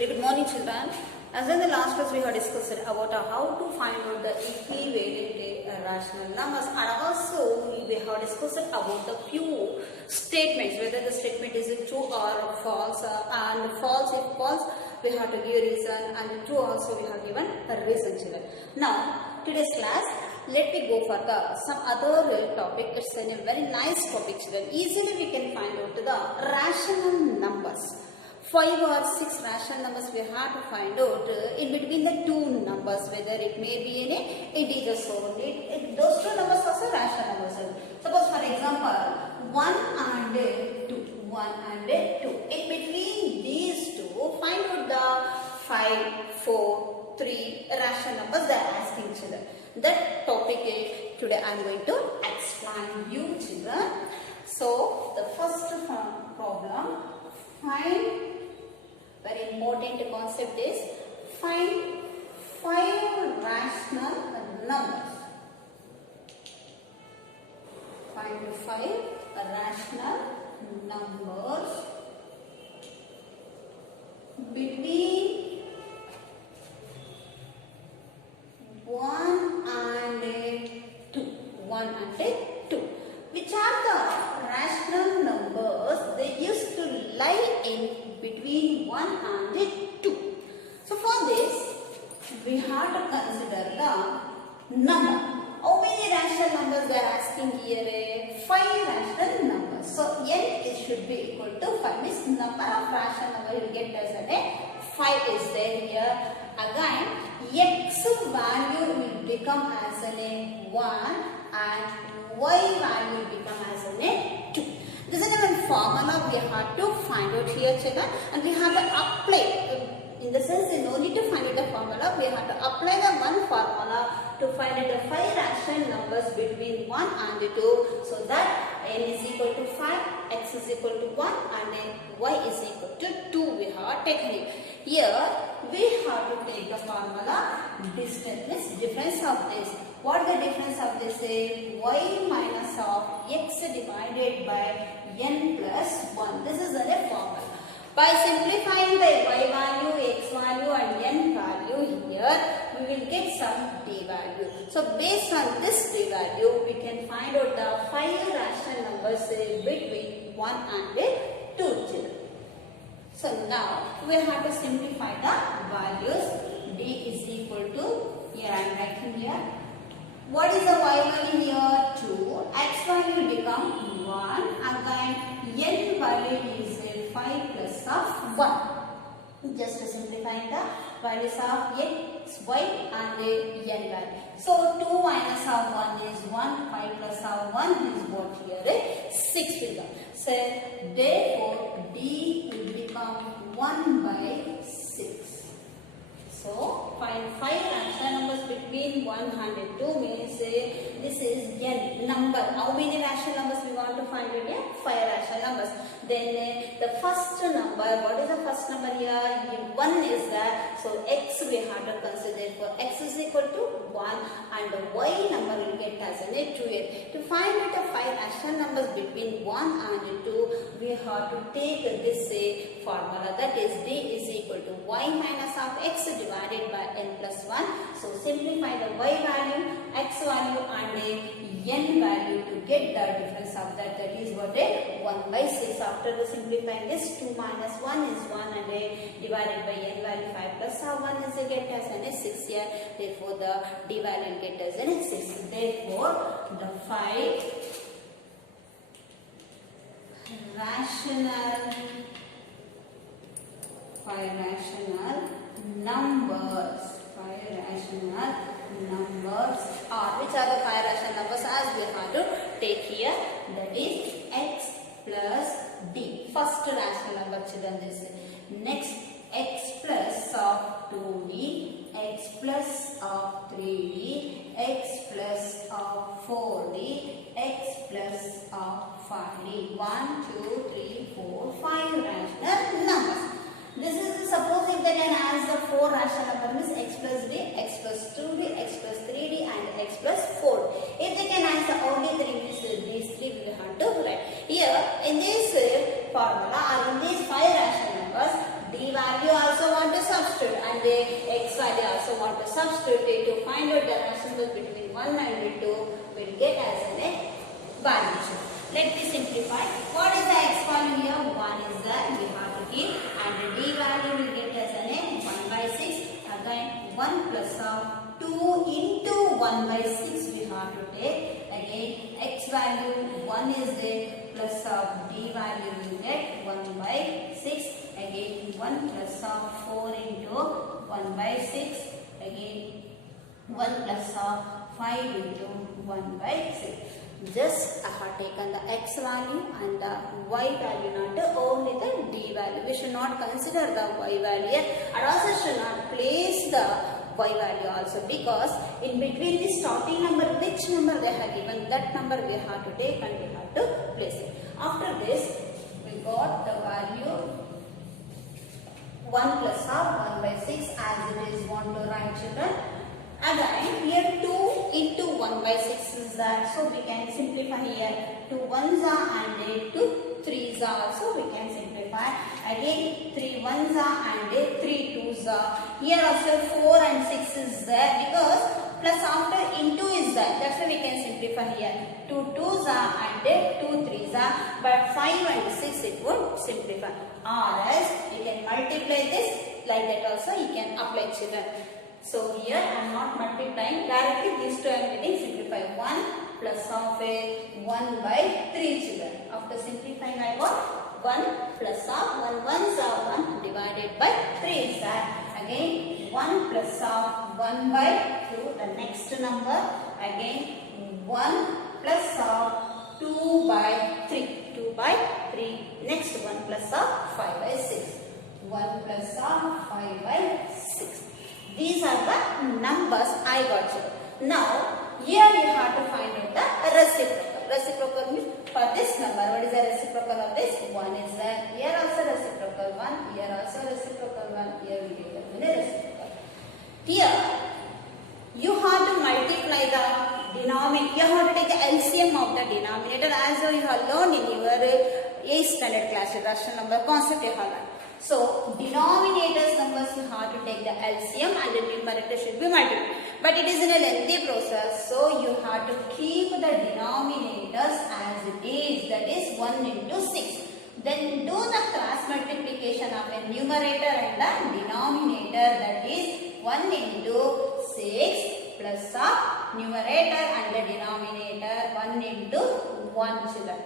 Good morning, children. As in the last class, we have discussed about how to find out the equivalent rational numbers, and also we have discussed about the few statements, whether the statement is true or false, and false if false, we have to give reason, and true also we have given a reason, children. Now, today's class, let me go for some other topic. It's a very nice topic, children. Easily we can find out the rational numbers. 5 or 6 rational numbers we have to find out in between the two numbers, whether it may be in a integers only. Those two numbers also rational numbers. Suppose for example 1 and 2. 1 and 2. In between these two, find out the 5, 4, 3 rational numbers they are asking, children. That topic is today I am going to explain you, children. So the first problem, find. Very important concept is find 5 rational numbers. Find 5 rational numbers between 1 and 2. 1 and 2. Which are the rational numbers they used to lie in between 1 and 2. So for this, we have to consider the number. How many rational numbers they are asking here? 5 rational numbers. So n it should be equal to 5. Means number of rational numbers you will get as a 5 is there here. Again, x value will become as a 1 and y value will become as a 2. This is a formula we have to find out here, children, and we have to apply. In the sense, no need to find out the formula, we have to apply the one formula to find out the 5 rational numbers between 1 and 2. So that n is equal to 5, x is equal to 1 and then y is equal to 2 we have taken it. Here we have to take the formula distance, means difference of this. What the difference of this is? Y minus of x divided by n plus 1. This is a formula. By simplifying the y value, x value and n value here, we will get some d value. So based on this d value, we can find out the 5 rational numbers between 1 and 2, children. So now we have to simplify the values. D is equal to, here I am writing here. What is the y value here? 2. X value become 1. Again, n value is 5 plus of 1. Just simplifying the values of x, y and n value. So 2 minus of 1 is 1. 5 plus of 1 is what here? 6 will come. So therefore D will become 1 by 6. So, find 5 rational numbers between 1 and 2 means this is n number. How many rational numbers we want to find here? 5 rational numbers. Then the first number, what is the first number here? 1 is there. So, x we have to consider for x is equal to 1 and the y number will get as a 2 here. To find out the 5 rational numbers between 1 and 2, we have to take this formula, that is d is equal to y minus of x divided by n plus 1. So simplify the y value, x value and n value to get the difference of that. That is what 1 by 6. After the simplifying this, 2 minus 1 is 1 and divided by n value 5 plus 1 is get as an 6 here. Therefore the d value get as an 6. Therefore the 5 rational numbers. 5 rational numbers are, which are the 5 rational numbers as we have to take here, that is x plus d. First rational number, children, this. Next, x plus of 2d, x plus of 3d, x plus of 4d, x plus of 5d. 1, 2, 3, 4, 5 rational numbers. This is suppose if they can answer 4 rational numbers, means x plus d, x plus 2d, x plus 3d and x plus 4. If they can answer only 3 means these 3 we have to write. Here in this formula or in these 5 rational numbers, d value also want to substitute, and the x value also want to substitute it to find out the rational between 1 and 2 will get as a value. Let me simplify. What is the x value here? 1 is there, we have to keep, and the d value will get as a 1 by 6. Again 1 plus of 2 into 1 by 6 we have to take. Again x value 1 is there, plus of d value will get 1 by 6. Again 1 plus of 4 into 1 by 6. Again 1 plus of 5 into 1 by 6. Just I have taken the x value and the y value, not only the d value. We should not consider the y value and also should not place the y value also, because in between the starting number, which number they have given, that number we have to take and we have to place it. After this, we got the value 1 plus of 1 by 6 as it is want to write, children. Again here 2 into 1 by 6 is that, so we can simplify here. 2 1s are and 2 3s are, also we can simplify. Again 3 1s are and 3 2s are. Here also 4 and 6 is there, because plus after into is there, that's why we can simplify here. 2 2s are and 2 3s are, but 5 and 6 it would simplify. Or else you can multiply this like that also, you can apply, children. So here I am not multiplying, directly these two I am getting simplify. 1 plus of a 1 by 3, children. After simplifying I got 1 plus of 1 1s are 1 divided by 3 is that. Again 1 plus of 1 by 2, the next number. Again 1 plus of 2 by 3, 2 by 3. Next 1 plus of 5 by 6, 1 plus of 5 by 6. These are the numbers I got you. Now here you have to find out the reciprocal. Reciprocal means for this number, what is the reciprocal of this? 1 is there. Here also reciprocal 1. Here also reciprocal 1. Here we get the reciprocal. Here you have to multiply the denominator. You have to take the LCM of the denominator, as you have learned in your 8th standard class. Rational number concept you have learned. So denominators numbers you have to take the LCM and the numerator should be multiplied. But it is in a lengthy process, so you have to keep the denominators as it is, that is 1 into 6. Then do the cross multiplication of a numerator and the denominator, that is 1 into 6 plus of numerator and the denominator 1 into 1, children.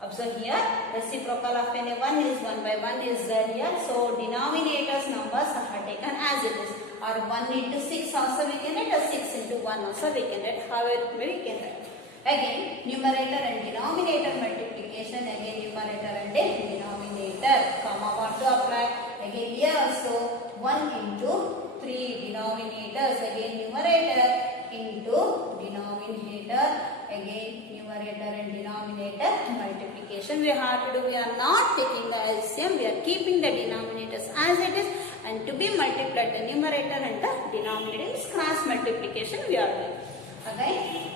Observe here, reciprocal of a 1 is 1 by 1 is there here. So denominators numbers are taken as it is. Or 1 into 6 also we can write, or 6 into 1 also we can write, however we can write. Again numerator and denominator multiplication, again numerator and denominator, comma what to apply. Again here also 1 into 3 denominators, again numerator into denominator, again numerator and denominator multiplication we have to do. We are not taking the LCM, we are keeping the denominators as it is, and to be multiplied the numerator and the denominator is cross multiplication we are doing. Again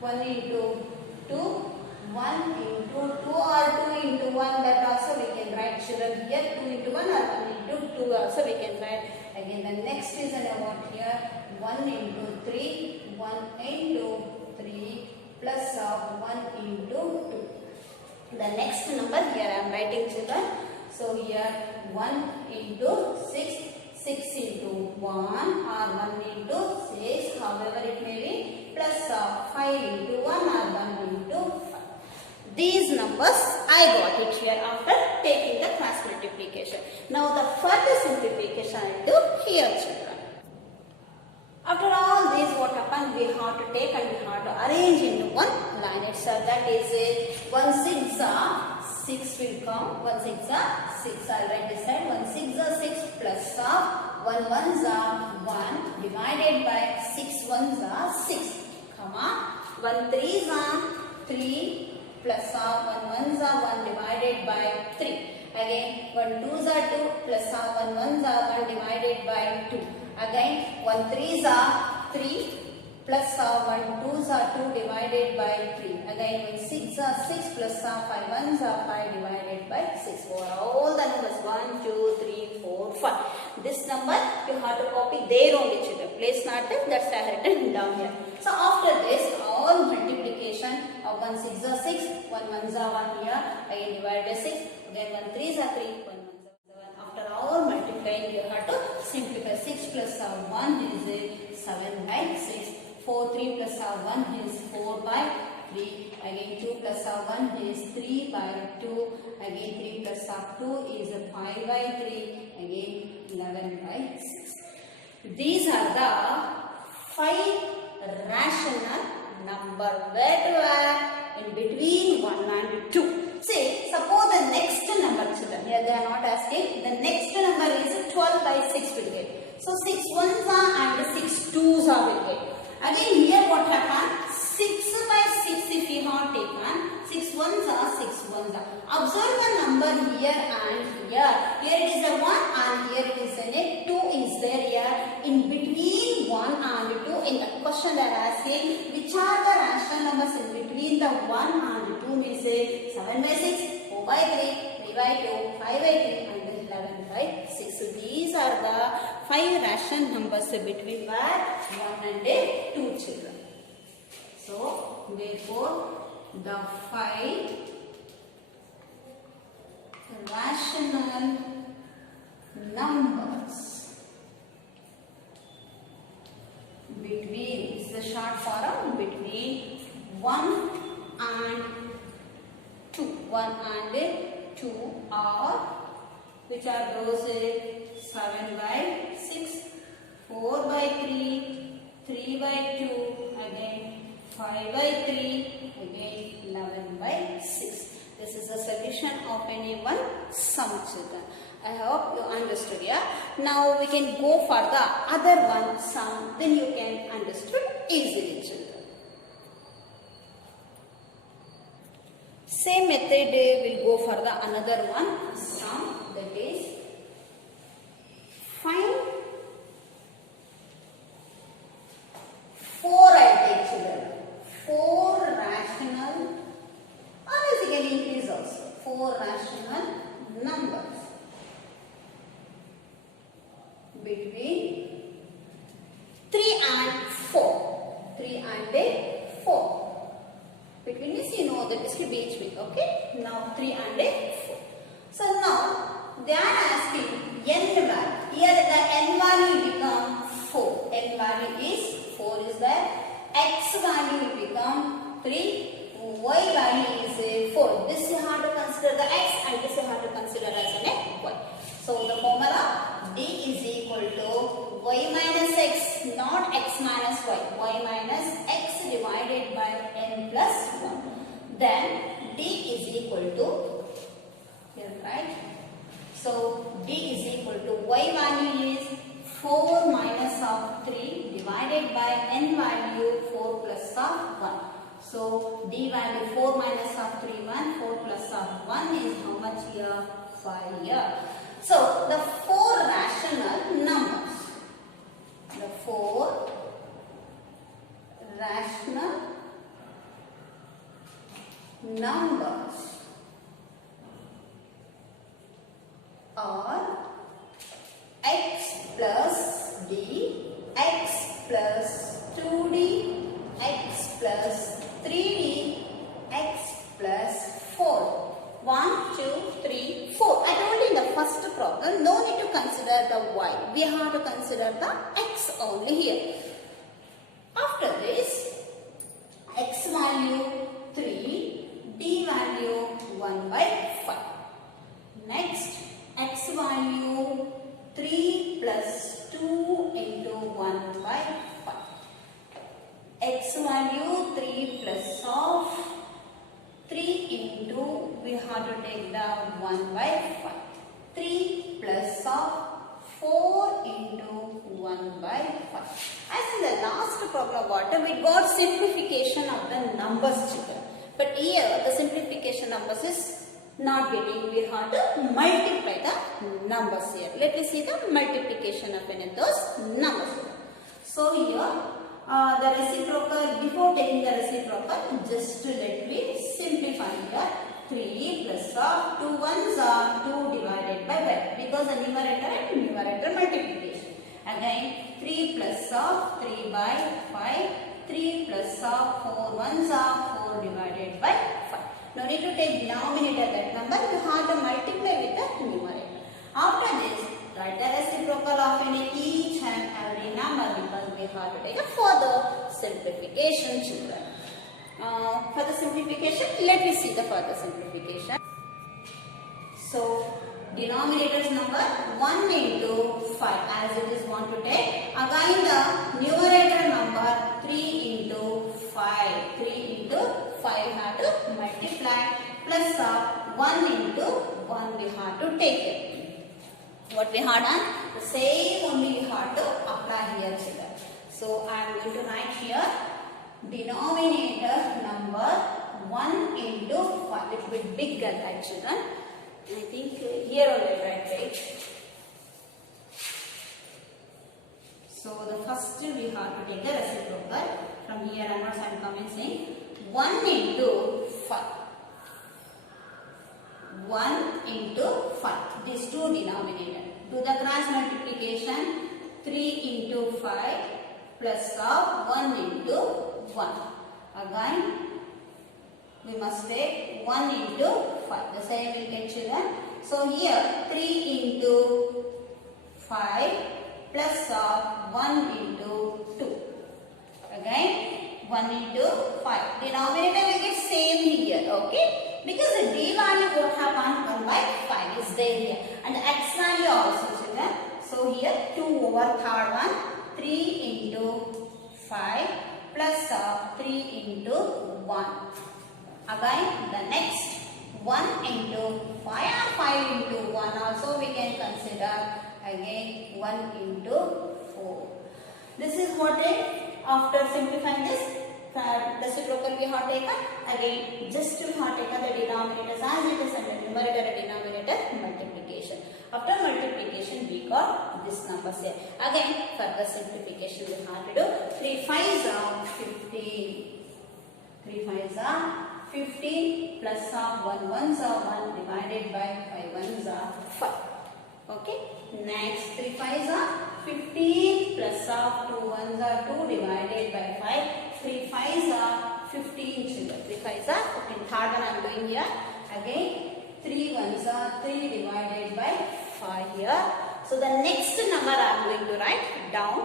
1 into 2, 1 into 2 or 2 into 1, that also we can write, children. Here 2 into 1 or 1 into 2 also we can write. Again the next is what here, 1 into 3, 1 into 3 plus of 1 into 2. The next number here I am writing, children. So here 1 into 6, 6 into 1 or 1 into 6, however it may be, plus of 5 into 1 or 1 into 5. These numbers I got it here after taking the cross multiplication. Now the further simplification I will do here, children. After all this, what happened? We have to take and we have to arrange into one line itself. That is 1 6 are 6 will come. 1 6 are 6. I will write this side. 1 6 are 6 plus of 1 1s are 1 divided by 6 1s are 6. Comma 1 3s are 3 plus of 1 1s are 1 divided by 3. Again 1 2s are 2 plus of 1 1s are 1 divided by 2. Again 1 3s are 3 plus 1 2s are 2 divided by 3. Again 1 6 are 6 plus 5 1s are 5 divided by 6. For all the numbers 1 2 3 4 5. this number you have to copy there only children. Place not this, that's I have written down here. So after this, all multiplication of 1 6 are 6, 1 1 are 1 here, again divide by 6, again 1 3 are 3, 1 1 are 7. After all multiplying, you have to simplify. 6 plus 1 is 7 by 6, 4 3 plus 1 is 4 by 3, again 2 plus 1 is 3 by 2, again 3 plus 2 is 5 by 3, again 11 by 6. These are the 5 rational number. Where to add? In between 1 and 2. See, suppose the next number children, here they are not asking, the next number is 12 by 6 will get. So 6 ones are and 6 twos are will get. Again here what happened? 6 by 6 if you have taken, 6 ones are 6 ones are. Observe the number here and here. Here it is a 1 and here it is a 2 is there here. In between 1 and 2, in the question they are asking, which are the rational numbers in between the 1 and 2 means 7 by 6, 4 by 3, 3 by 2, 5 by 3 and 11 by 6. So these are the 5 rational numbers between 1 and 2 children. So, therefore, the 5 rational numbers between, is the short form, between 1 and 2. 1 and 2 are, which are those 7 by 6, 4 by 3, 3 by 2, again 5 by 3, again 11 by 6. This is a solution of any one sum children. I hope you understood. Yeah. Now we can go for the other one sum. Then you can understood easily children. Same method will go for the another one sum, that is find 4 I take children. 4 rational, or as you can increase also, 4 rational numbers between 3 and 4. 3 and 4. Between this, you know that this will be each week, okay? Now 3 and 4. So now they are asking n value. Here the n value become 4. N value is 4 is there. X value will become 3, Y value is 4. This you have to consider the X and this you have to consider as an Y. So the formula D is equal to Y minus X, not X minus Y. Y minus X divided by N plus 1. Then D is equal to, here right. So D is equal to Y value is 4 minus of 3 divided by N value 4 plus of 1. So D value 4 minus of 3 1, 4 plus of 1 is how much here? 5 here. So the 4 rational numbers. The 4 rational numbers are X plus D, X plus 2D, X plus 3D, X plus 4. 1, 2, 3, 4. I told you in the first problem, no need to consider the Y. We have to consider the X only here. After this, X value 3, D value 1 by 5. Next, X value 3 plus 2 into 1 by 5. X value 3 plus of 3 into, we have to take the 1 by 5. 3 plus of 4 into 1 by 5. As in the last problem what we got simplification of the numbers children. But here the simplification numbers is not getting, we have to multiply the numbers here. Let us see the multiplication of any of those numbers. So here the reciprocal, before taking the reciprocal, just let me simplify here. 3 plus of 2 ones are 2 divided by y, because the numerator and numerator multiplication. Again 3 plus of 3 by 5, 3 plus of 4 ones are 4 divided by 5. No need to take denominator that number, you have to multiply with the numerator. After this, write the reciprocal of each and every number, because we have to take a further simplification, children. For the simplification, let me see the further simplification. So, denominator's number 1 into 5 as it is want to take. Again the numerator number 3 into 5. 3 into 5 have to multiply, plus 1 into 1 we have to take it. What we have done? The same only we have to apply here, children. So, I am going to write here denominator number 1 into 5. It will be bigger, right, children? I think here only write, right? So the first we have to take the reciprocal. From here onwards I am commencing 1 into 5. 1 into 5. These two denominator. Do the cross multiplication. 3 into 5 plus of 1 into 1. Again we must take 1 into 5. The same will get, children. So here 3 into 5 plus 1 into 2. Again 1 into 5. Denominator will get same here. Okay. Because the d value would have 1 by 5 is there here. And the x value also, children. So here 2 over third one. 3 into 5 plus 3 into 1. Again the next 1 into 5 or 5 into 1 also we can consider. Again 1 into 4. This is what it, after simplifying this reciprocal we have taken. Again just we have taken the denominators as it is and the numerator and denominator multiplication. After multiplication we got this number here. Again for the simplification we have to do 3 5s are 15. 3 5s are 15 plus of 1 ones are 1 divided by 5 ones are 5. Okay. Next 3 5s are 15 plus of 2 ones are 2 divided by 5. 3 5s are 15, children. 3 5s are 15. Third one I am doing here. Again 3 ones are 3 divided by 5 here. So the next number I am going to write down.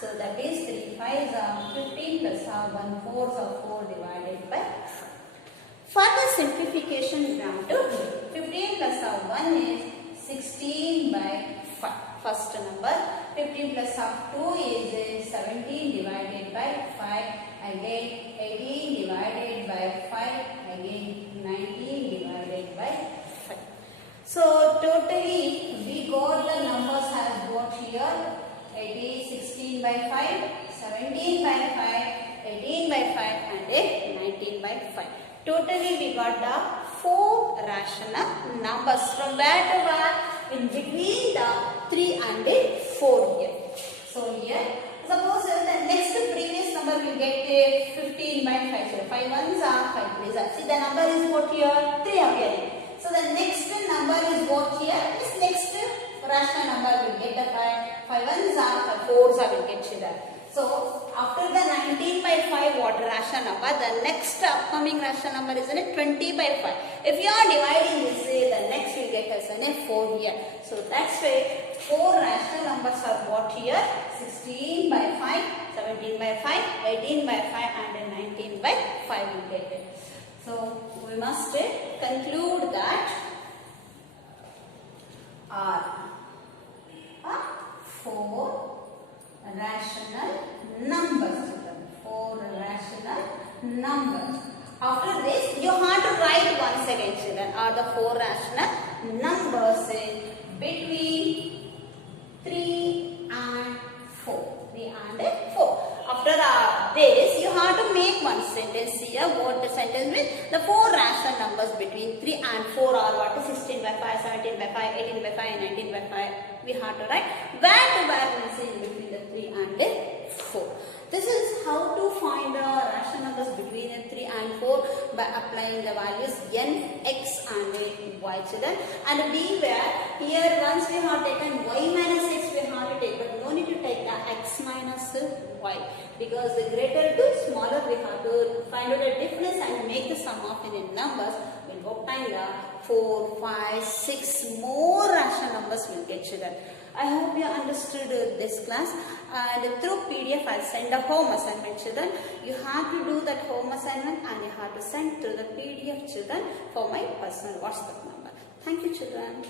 So that is 3 5s are 15 plus 1 4s are 4 divided by 5. Further simplification we have to do. 15 plus 1 is 16 by 5. First number. 15 plus 2 is 17 divided by 5. Again 18 divided by 5. Again 19 divided by 5. So totally we got the numbers as what here. 16 by 5, 17 by 5, 18 by 5 and 19 by 5. Totally we got the 4 rational numbers from where to where, in between the 3 and 4 here. So here, suppose the next previous number will get 15 by 5. So 5 ones are 5 threes are. See the number is what here? 3 appearing. So the next number is what here? This next rational number will get the 5 ones are 5 4s are will get children. So after the 19 by 5 what rational number, the next upcoming rational number is 20 by 5. If you are dividing this, the next will get as 4 here. So that's why 4 rational numbers are what here? 16 by 5, 17 by 5, 18 by 5 and 19 by 5 will get it. So we must conclude that are 4 rational numbers. 4 rational numbers. After this, you have to write once again, children, are the 4 rational numbers between 3 and 4. 3 and 4. After this, you have to make one sentence here. What the sentence means? The 4 rational numbers between 3 and 4 are what? 16 by 5, 17 by 5, 18 by 5, 19 by 5. We have to write where to where means in between the 3 and 4. This is how to find the rational numbers between 3 and 4 by applying the values n, x and y, children. And beware, here once we have taken y minus x we have to take, but no need to take the x minus y, because the greater to smaller we have to find out the difference and make the sum of the numbers. We'll obtain the 4, 5, 6 more rational numbers will get, children. I hope you understood this class, and through PDF I'll send a home assignment, children. You have to do that home assignment and you have to send through the PDF, children, for my personal WhatsApp number. Thank you, children.